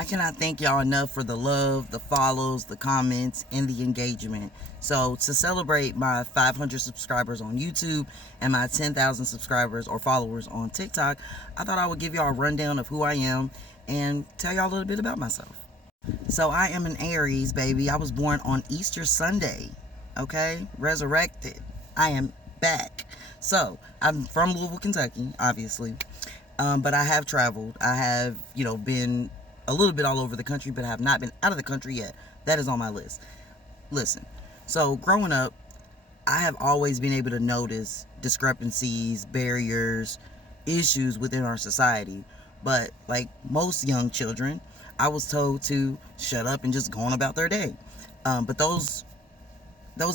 I cannot thank y'all enough for the love, the follows, the comments, and the engagement. So to celebrate my 500 subscribers on YouTube and my 10,000 subscribers or followers on TikTok, I thought I would give y'all a rundown of who I am and tell y'all a little bit about myself. So I am an Aries, baby. I was born on Easter Sunday, okay? Resurrected. I am back. So I'm from Louisville, Kentucky, obviously. But I have traveled. I have, been a little bit all over the country, but I have not been out of the country yet. That is on my list. Listen, so growing up, I have always been able to notice discrepancies, barriers, issues within our society. But like most young children, I was told to shut up and just go on about their day. But those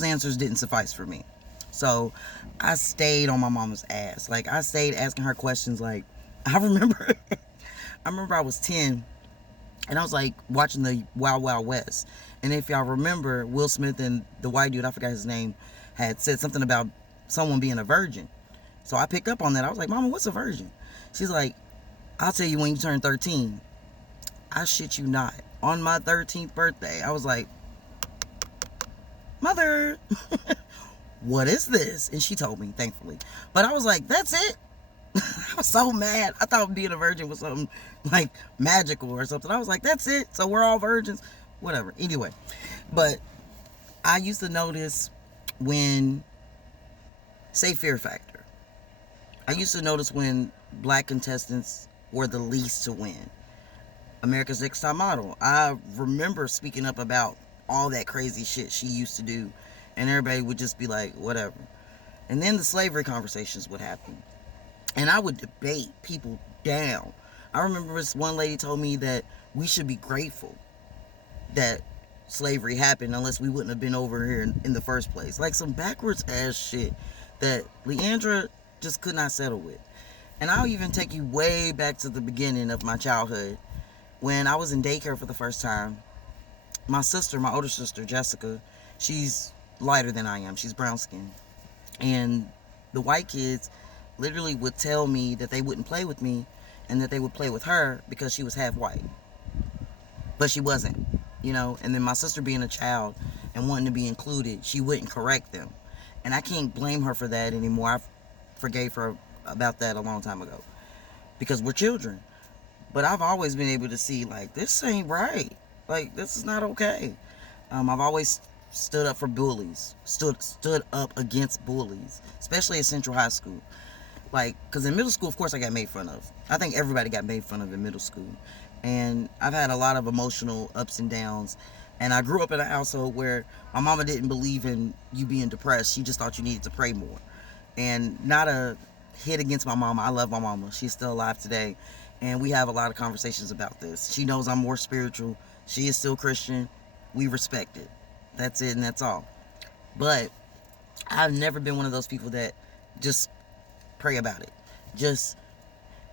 answers didn't suffice for me. So I stayed on my mama's ass. Like, I stayed asking her questions. Like, I remember I was 10 and I was like watching the Wild Wild West. And if y'all remember, Will Smith and the white dude, I forgot his name, had said something about someone being a virgin. So I picked up on that. I was like, Mama, what's a virgin? She's like, I'll tell you when you turn 13. I shit you not. On my 13th birthday, I was like, Mother, what is this? And she told me, thankfully. But I was like, that's it? I was so mad. I thought being a virgin was something like magical or something. I was like, that's it? So we're all virgins? Whatever. Anyway. But I used to notice when, say, Fear Factor. I used to notice when black contestants were the least to win. America's Next Top Model. I remember speaking up about all that crazy shit she used to do. And everybody would just be like, whatever. And then the slavery conversations would happen. And I would debate people down. I remember this one lady told me that we should be grateful that slavery happened, unless we wouldn't have been over here in the first place. Like some backwards ass shit that Leandra just could not settle with. And I'll even take you way back to the beginning of my childhood. When I was in daycare for the first time, my older sister, Jessica, she's lighter than I am. She's brown skinned. And the white kids literally would tell me that they wouldn't play with me and that they would play with her because she was half white. But she wasn't, And then my sister, being a child and wanting to be included, she wouldn't correct them. And I can't blame her for that anymore. I forgave her about that a long time ago because we're children. But I've always been able to see, like, this ain't right. Like, this is not okay. I've always stood up for bullies, stood up against bullies, especially at Central High School. Like, because in middle school, of course, I got made fun of. I think everybody got made fun of in middle school. And I've had a lot of emotional ups and downs. And I grew up in a household where my mama didn't believe in you being depressed. She just thought you needed to pray more. And not a hit against my mama. I love my mama. She's still alive today. And we have a lot of conversations about this. She knows I'm more spiritual. She is still Christian. We respect it. That's it and that's all. But I've never been one of those people that just pray about it. Just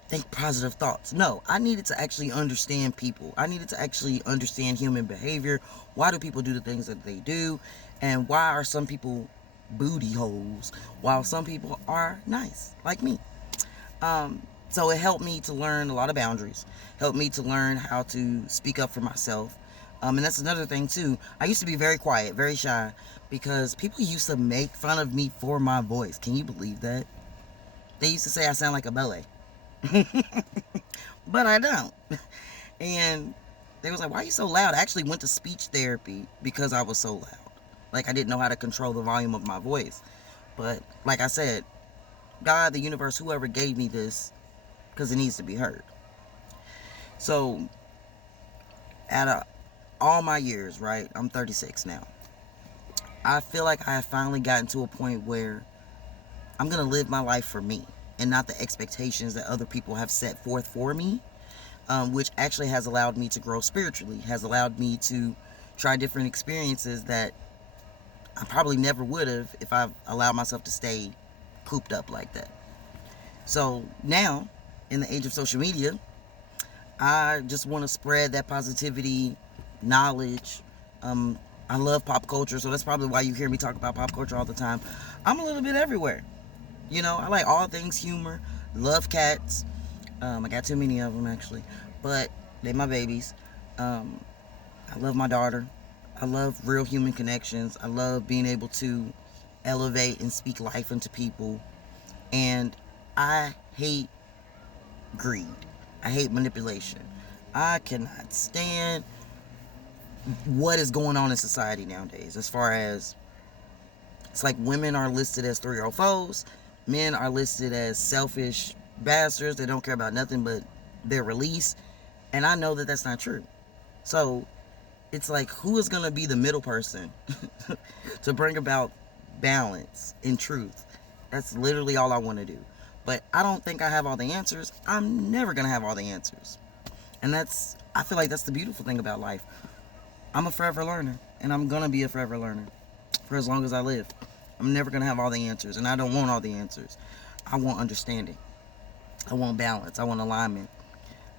think positive thoughts. No, I needed to actually understand people. I needed to actually understand human behavior. Why do people do the things that they do? And why are some people booty holes while some people are nice, like me? So it helped me to learn a lot of boundaries. Helped me to learn how to speak up for myself. And that's another thing too. I used to be very quiet, very shy, because people used to make fun of me for my voice. Can you believe that? They used to say I sound like a ballet. But I don't. And they was like, why are you so loud? I actually went to speech therapy because I was so loud. Like, I didn't know how to control the volume of my voice. But like I said, God, the universe, whoever gave me this, because it needs to be heard. So out of all my years, right, I'm 36 now, I feel like I have finally gotten to a point where I'm going to live my life for me and not the expectations that other people have set forth for me, which actually has allowed me to grow spiritually, has allowed me to try different experiences that I probably never would have if I allowed myself to stay cooped up like that. So now, in the age of social media, I just want to spread that positivity, knowledge. I love pop culture, so that's probably why you hear me talk about pop culture all the time. I'm a little bit everywhere. I like all things humor. Love cats. I got too many of them, actually. But they're my babies. Um, I love my daughter. I love real human connections. I love being able to elevate and speak life into people. And I hate greed. I hate manipulation. I cannot stand what is going on in society nowadays as far as it's like women are listed as 3-year-old foes, men are listed as selfish bastards that don't care about nothing but their release. And I know that that's not true. So it's like, who is going to be the middle person to bring about balance and truth? That's literally all I want to do. But I don't think I have all the answers. I'm never going to have all the answers. And I feel like that's the beautiful thing about life. I'm a forever learner, and I'm going to be a forever learner for as long as I live. I'm never going to have all the answers, and I don't want all the answers. I want understanding. I want balance. I want alignment.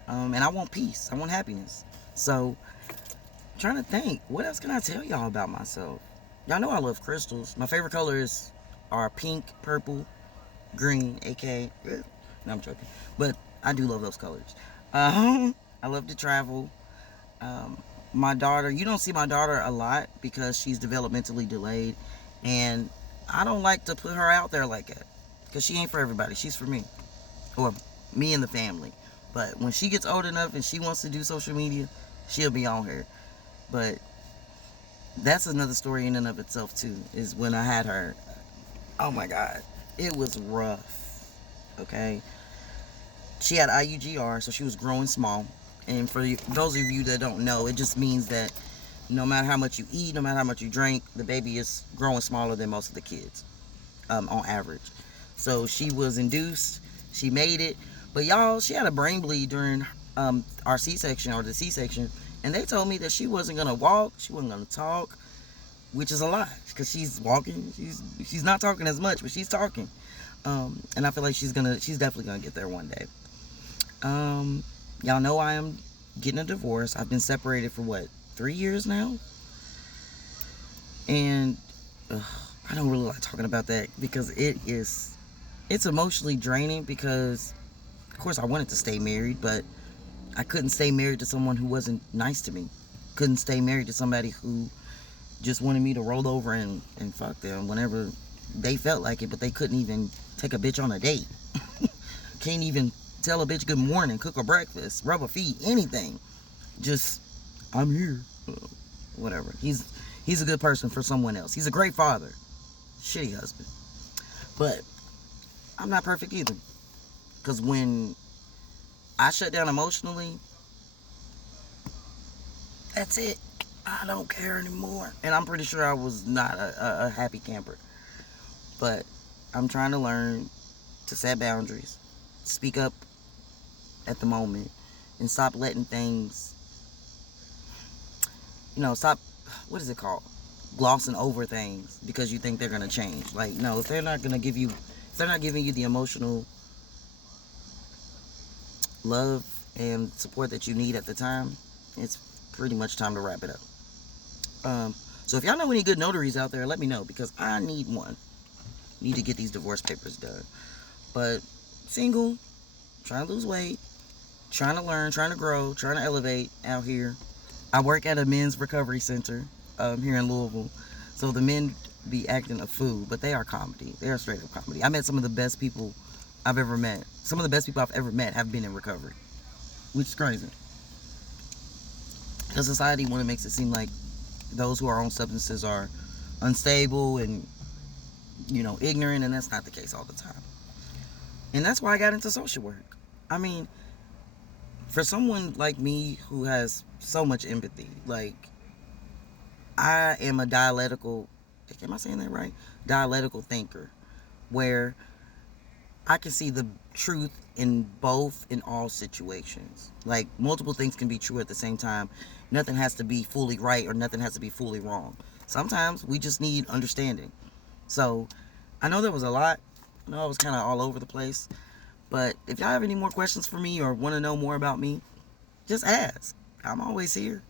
And I want peace. I want happiness. So, I'm trying to think, what else can I tell y'all about myself? Y'all know I love crystals. My favorite colors are pink, purple, green, aka, no, I'm joking. But I do love those colors. I love to travel. My daughter, you don't see my daughter a lot because she's developmentally delayed. And I don't like to put her out there like that because she ain't for everybody. She's for me, or me and the family. But when she gets old enough and she wants to do social media, she'll be on here. But that's another story in and of itself too, is when I had her. Oh my God, it was rough. Okay, she had IUGR, so she was growing small. And for those of you that don't know, it just means that no matter how much you eat, no matter how much you drink, the baby is growing smaller than most of the kids, on average. So she was induced, she made it, but y'all, she had a brain bleed during our C-section, or the C-section, and they told me that she wasn't gonna walk, she wasn't gonna talk, which is a lie, because she's walking, she's not talking as much, but she's talking. And I feel like she's definitely gonna get there one day. Y'all know I am getting a divorce. I've been separated for what, 3 years now? And I don't really like talking about that because it's emotionally draining, because of course I wanted to stay married, but I couldn't stay married to someone who wasn't nice to me. Couldn't stay married to somebody who just wanted me to roll over and fuck them whenever they felt like it, but they couldn't even take a bitch on a date. Can't even tell a bitch good morning, cook her breakfast, rub her feet, anything. Just, I'm here. Whatever. He's a good person for someone else. He's a great father. Shitty husband. But I'm not perfect either. Because when I shut down emotionally, that's it. I don't care anymore. And I'm pretty sure I was not a happy camper. But I'm trying to learn to set boundaries, speak up at the moment, and stop letting things, stop, what is it called? Glossing over things because you think they're going to change. Like, no, if they're not giving you the emotional love and support that you need at the time, it's pretty much time to wrap it up. So if y'all know any good notaries out there, let me know, because I need one. Need to get these divorce papers done. But single, trying to lose weight, trying to learn, trying to grow, trying to elevate out here. I work at a men's recovery center here in Louisville. So the men be acting a fool, but they are comedy. They are straight up comedy. I met some of the best people I've ever met. Some of the best people I've ever met have been in recovery, which is crazy. The society makes it seem like those who are on substances are unstable and, ignorant, and that's not the case all the time. And that's why I got into social work. I mean, for someone like me who has so much empathy, like, I am a dialectical, am I saying that right? Dialectical thinker, where I can see the truth in all situations. Like, multiple things can be true at the same time. Nothing has to be fully right, or nothing has to be fully wrong. Sometimes we just need understanding. So, I know there was a lot. I know I was kind of all over the place. But if y'all have any more questions for me or want to know more about me, just ask. I'm always here.